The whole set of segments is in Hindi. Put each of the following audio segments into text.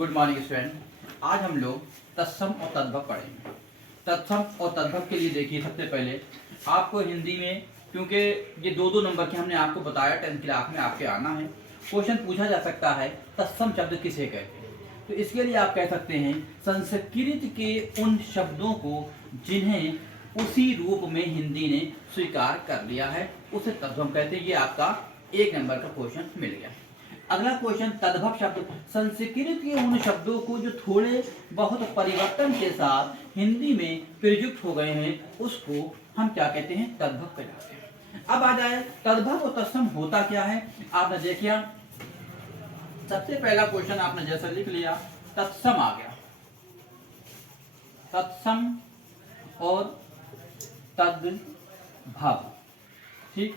Good morning student. आज हम लोग तत्सम और तद्भव पढ़ेंगे। तत्सम और तद्भव के लिए देखिए, सबसे पहले आपको हिंदी में, क्योंकि ये दो दो नंबर के हमने आपको बताया 10th क्लास में आपके आना है, क्वेश्चन पूछा जा सकता है तत्सम शब्द किसे कहते हैं। तो इसके लिए आप कह सकते हैं संस्कृत के उन शब्दों को जिन्हें उसी रूप में हिंदी ने स्वीकार कर लिया है उसे तद्भव कहते हैं। ये आपका 1 नंबर का क्वेश्चन मिल गया। अगला क्वेश्चन, तद्भव शब्द संस्कृत के उन शब्दों को जो थोड़े बहुत परिवर्तन के साथ हिंदी में प्रयुक्त हो गए हैं उसको हम क्या कहते हैं, तद्भव कहते हैं। अब आ जाए तद्भव और तत्सम होता क्या है। आपने देखिए सबसे पहला क्वेश्चन आपने जैसा लिख लिया तत्सम आ गया, तत्सम और तद्भव। ठीक,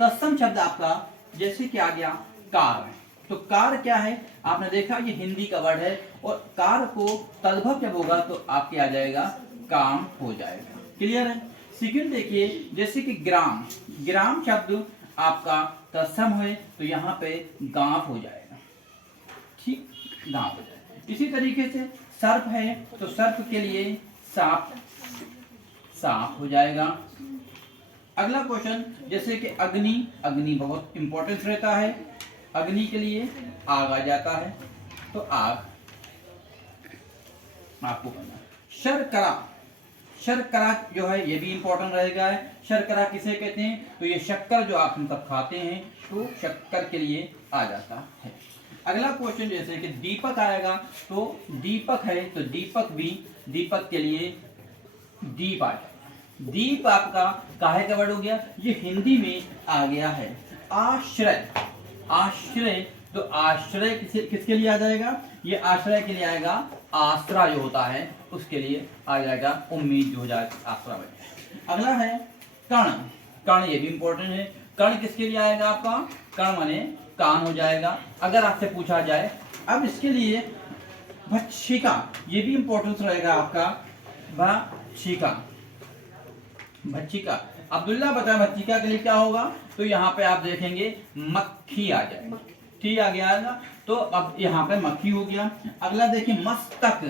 तत्सम शब्द आपका जैसे कि आ गया कार है, तो कार क्या है आपने देखा ये हिंदी का वर्ड है, और कार को तद्भव जब होगा तो आपके आ जाएगा काम हो जाएगा। क्लियर है। सेकंड देखिए, जैसे कि ग्राम, ग्राम शब्द आपका तत्सम है तो यहाँ पे गांव हो जाएगा। ठीक, गांव हो जाएगा। इसी तरीके से सर्प है तो सर्प के लिए सांप, सांप हो जाएगा। अगला क्वेश्चन, जैसे कि अग्नि, अग्नि बहुत इंपॉर्टेंस रहता है, अग्नि के लिए आग आ जाता है तो आग आपको करना है। शर्करा, शर्करा जो है ये भी इंपॉर्टेंट रहेगा। शर्करा किसे कहते हैं, तो ये शक्कर जो आप हम सब खाते हैं तो शक्कर के लिए आ जाता है। अगला क्वेश्चन, जैसे कि दीपक आएगा तो दीपक है तो दीपक भी, दीपक के लिए दीप आ जाएगा। दीप आपका काहे का वर्ड हो गया, ये हिंदी में आ गया है। आश्रय, आश्रय तो आश्रय किसके लिए आ जाएगा, ये आश्रय के लिए आएगा, आसरा जो होता है उसके लिए आ जाएगा, उम्मीद जो हो जाएगा आसरा बन। अगला है कर्ण, कर्ण ये भी इंपॉर्टेंट है। कर्ण किसके लिए आएगा आपका, कर्ण माने कान हो जाएगा अगर आपसे पूछा जाए। अब इसके लिए भक्षिका, ये भी इंपॉर्टेंस रहेगा आपका, भक्षिका, भक्षिका। अब्दुल्ला बता भक्षिका के लिए क्या होगा, तो यहाँ पे आप देखेंगे मक्खी आ जाएगा। ठीक आ गया ना, तो अब यहाँ पे मक्खी हो गया। अगला देखिए मस्तक,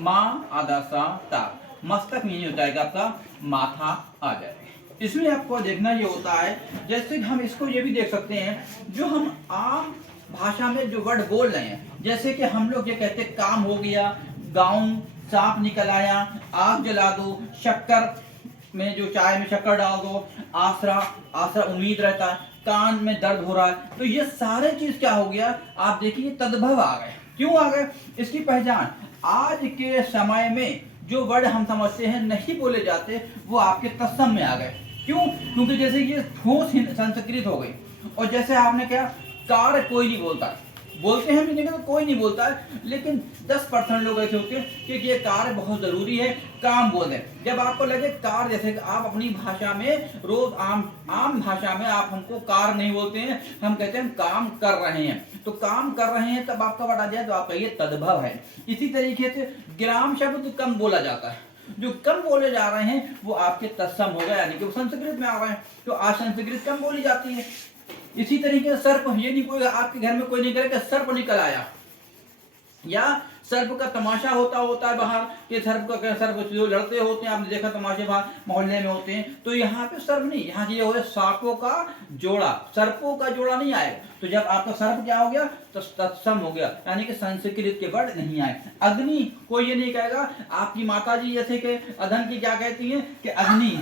माँ आधा सा ता, मस्तक में हो जाएगा आपका माथा आ जाएगा। इसमें आपको देखना ये होता है, जैसे हम इसको ये भी देख सकते हैं जो हम आम भाषा में जो वर्ड बोल रहे हैं, जैसे कि हम लोग ये कहते हैं काम हो गया, गाँव सांप निकल आया, आग जला दो, शक्कर में जो चाय में शक्कर डाल दो, आसरा, आसरा उम्मीद रहता है, कान में दर्द हो रहा है, तो ये सारे चीज क्या हो गया, आप देखिए तद्भव आ गए। क्यों आ गए, इसकी पहचान आज के समय में जो वर्ड हम समझते हैं नहीं बोले जाते वो आपके तत्सम में आ गए। क्यों, क्योंकि जैसे ये ठोस संस्कृत हो गई, और जैसे आपने क्या, कार कोई नहीं बोलता, बोलते हैं भी नहीं तो कोई नहीं बोलता है, लेकिन 10% लोग ऐसे होते हैं कि ये कार बहुत जरूरी है, काम बोल दें। जब आपको लगे कार, जैसे आप अपनी भाषा में रोज आम भाषा में आप हमको कार नहीं बोलते हैं, हम कहते हैं काम कर रहे हैं, तो काम कर रहे हैं तब आपका वर्ड आ जाए तो आप कहिए तद्भव है। इसी तरीके से ग्राम शब्द कम बोला जाता है, जो कम बोले जा रहे हैं वो आपके तत्सम हो गए, यानी कि वो संस्कृत में आ रहे हैं, तो आज संस्कृत कम बोली जाती है। इसी तरीके से सर्प, ये नहीं कोई आपके घर में कोई नहीं करेगा सर्प निकल आया, या सर्प का तमाशा होता है बाहर, ये सर्प जो लड़ते होते हैं, आपने देखा तमाशे बाहर मोहल्ले में होते हैं, तो यहाँ पे सर्प नहीं, यहाँ ये हो गया सांपों का जोड़ा, सर्पों का जोड़ा नहीं आएगा। तो जब आपका सर्प क्या हो गया, तो तत्सम हो गया, यानी कि संस्कृत के वर्ड नहीं आए। अग्नि, कोई ये नहीं कहेगा, आपकी माता जी जैसे कि अधन की क्या कहती है कि अग्नि,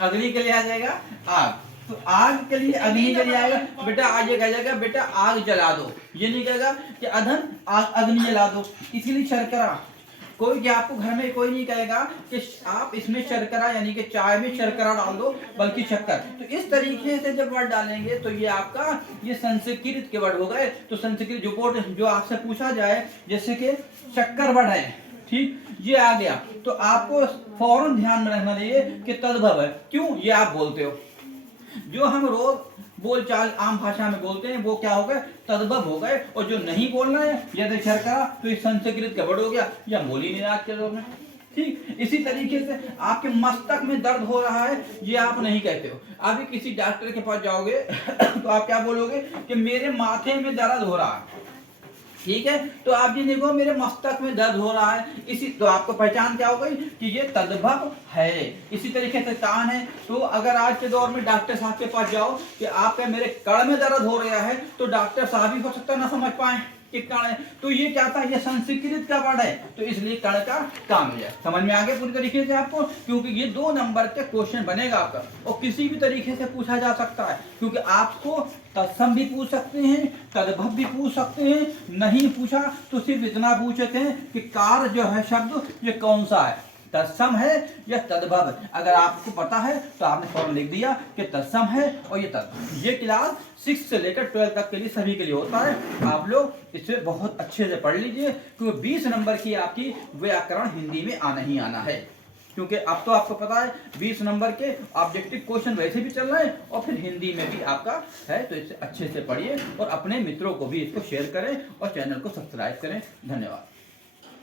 अग्नि के लिए आ जाएगा आग, तो आग के लिए अग्नि के लिए आएगा, बेटा आज ये कह जाएगा बेटा आग जला दो, ये नहीं कहेगा कि अधन आग अग्नि जला दो। इसीलिए शर्करा, कोई क्या आपको घर में कोई नहीं कहेगा कि आप इसमें शर्करा यानी कि चाय में शर्करा डाल दो, बल्कि शक्कर। तो इस तरीके से जब वर्ड डालेंगे तो ये आपका ये संस्कृत के वर्ड हो गए। तो संस्कृत जो आपसे पूछा जाए, जैसे कि शक्कर वर्ड है, ठीक, ये आ गया तो आपको फौरन ध्यान में रखना चाहिए कि तद्भव है। क्यों, ये आप बोलते हो, जो हम रोज बोलचाल आम भाषा में बोलते हैं वो क्या हो गए, तद्भव हो गए। और जो नहीं बोलना है यदि शर्करा, तो ये संस्कृत का वर्ड हो गया, या बोल ही नहीं आज के दौर में। ठीक, इसी तरीके से आपके मस्तक में दर्द हो रहा है, ये आप नहीं कहते हो। अभी किसी डॉक्टर के पास जाओगे तो आप क्या बोलोगे कि मेरे माथे में दर्द हो रहा है, ठीक है। तो आप ये देखो मेरे मस्तक में दर्द हो रहा है, इसी तो आपको पहचान क्या हो गई कि ये तद्भव है। इसी तरीके से कान है, तो अगर आज के दौर में डॉक्टर साहब के पास जाओ कि आपके मेरे कड़ में दर्द हो रहा है, तो डॉक्टर साहब ही हो सकता है ना समझ पाए कि कण है। तो ये क्या था, ये संस्कृत का वर्ड है, तो इसलिए कण का काम है। समझ में आ गया पूरी तरीके से आपको, क्योंकि ये 2 नंबर के क्वेश्चन बनेगा आपका, और किसी भी तरीके से पूछा जा सकता है, क्योंकि आपको तत्सम भी पूछ सकते हैं, तद्भव भी पूछ सकते हैं। नहीं पूछा तो सिर्फ इतना पूछते हैं कि कार जो है शब्द ये कौन सा है, तत्सम है या तद्भव है। अगर आपको पता है तो आपने फौरन लिख दिया कि तत्सम है और ये तद्भव। ये क्लास 6 से लेकर 12 तक के लिए सभी के लिए होता है। आप लोग इसे बहुत अच्छे से पढ़ लीजिए, क्योंकि 20 नंबर की आपकी व्याकरण हिंदी में आना ही आना है। क्योंकि अब तो आपको पता है 20 नंबर के ऑब्जेक्टिव क्वेश्चन वैसे भी चल रहे हैं, और फिर हिंदी में भी आपका है, तो इसे अच्छे से पढ़िए और अपने मित्रों को भी इसको शेयर करें और चैनल को सब्सक्राइब करें। धन्यवाद।